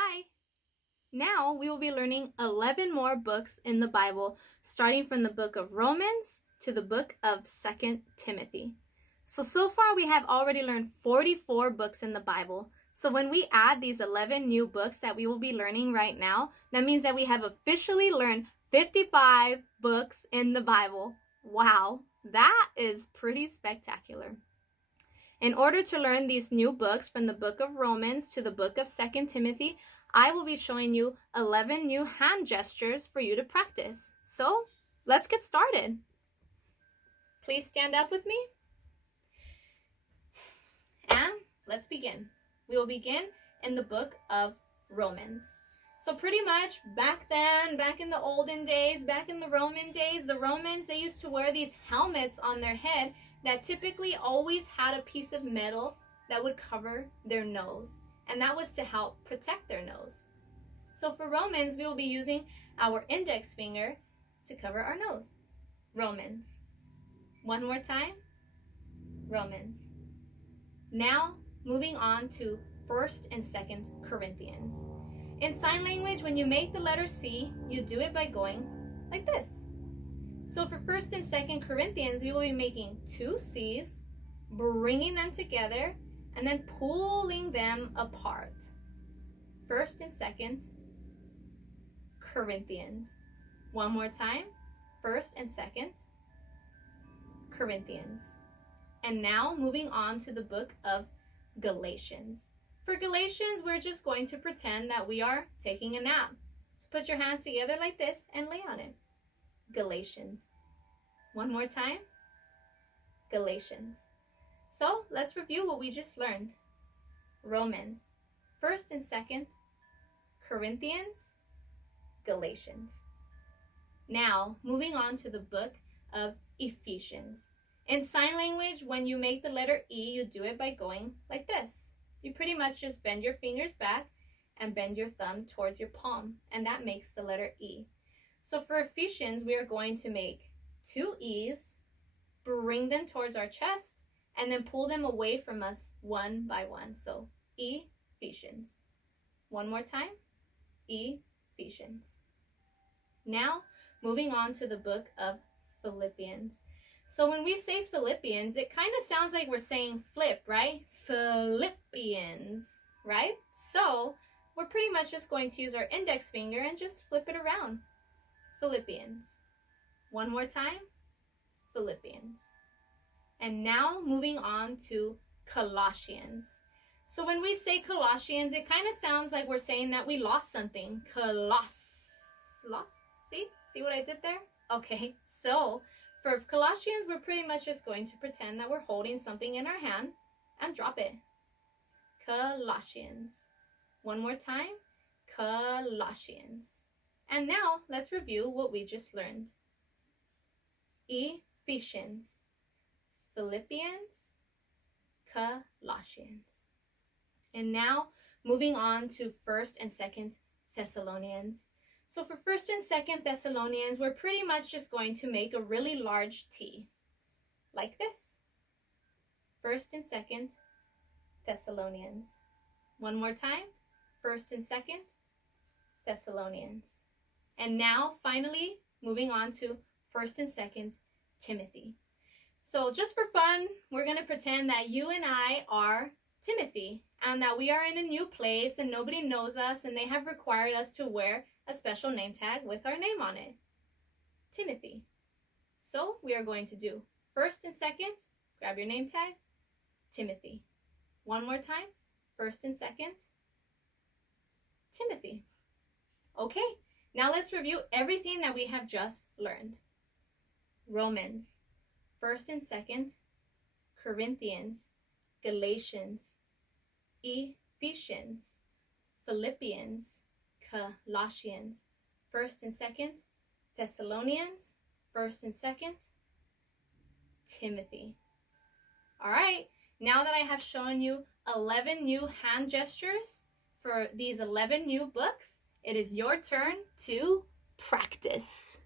Hi! Now we will be learning 11 more books in the Bible, starting from the book of Romans to the book of 2 Timothy. So far we have already learned 44 books in the Bible. So when we add these 11 new books that we will be learning right now, that means that we have officially learned 55 books in the Bible. Wow, that is pretty spectacular. In order to learn these new books from the book of Romans to the book of 2 Timothy, I will be showing you 11 new hand gestures for you to practice. So, let's get started. Please stand up with me. And let's begin. We will begin in the book of Romans. So pretty much back then, back in the olden days, back in the Roman days, the Romans, they used to wear these helmets on their head that typically always had a piece of metal that would cover their nose. And that was to help protect their nose. So for Romans, we will be using our index finger to cover our nose. Romans. One more time. Romans. Now, moving on to 1st and 2nd Corinthians. In sign language, when you make the letter C, you do it by going like this. So for 1st and 2nd Corinthians, we will be making 2 C's, bringing them together, and then pulling them apart. 1st and 2nd Corinthians. One more time. 1st and 2nd Corinthians. And now moving on to the book of Galatians. For Galatians, we're just going to pretend that we are taking a nap. So put your hands together like this and lay on it. Galatians. One more time. Galatians. So let's review what we just learned. Romans. 1st and 2nd Corinthians. Galatians. Now, moving on to the book of Ephesians. In sign language, when you make the letter E, you do it by going like this. You pretty much just bend your fingers back and bend your thumb towards your palm, and that makes the letter E. So for Ephesians, we are going to make 2 E's, bring them towards our chest, and then pull them away from us one by one. So Ephesians. One more time. Ephesians. Now, moving on to the book of Philippians. So when we say Philippians, it kind of sounds like we're saying flip, right? Philippians, right? So we're pretty much just going to use our index finger and just flip it around. Philippians. One more time. Philippians. And now moving on to Colossians. So when we say Colossians, it kind of sounds like we're saying that we lost something. Lost? See what I did there? Okay, so for Colossians, we're pretty much just going to pretend that we're holding something in our hand and drop it. Colossians. One more time. Colossians. And now let's review what we just learned. Ephesians, Philippians, Colossians. And now moving on to 1st and 2nd Thessalonians. So for 1st and 2nd Thessalonians, we're pretty much just going to make a really large T, like this. 1st and 2nd Thessalonians. One more time. 1st and 2nd Thessalonians. And now, finally, moving on to 1st and 2nd Timothy. So just for fun, we're going to pretend that you and I are Timothy, and that we are in a new place and nobody knows us, and they have required us to wear a special name tag with our name on it. Timothy. So we are going to do 1st and 2nd, grab your name tag, Timothy. One more time, 1st and 2nd, Timothy. Okay, now let's review everything that we have just learned. Romans, 1st and 2nd Corinthians, Galatians, Ephesians, Philippians, Colossians, 1st and 2nd Thessalonians, 1st and 2nd Timothy. All right, now that I have shown you 11 new hand gestures for these 11 new books, it is your turn to practice.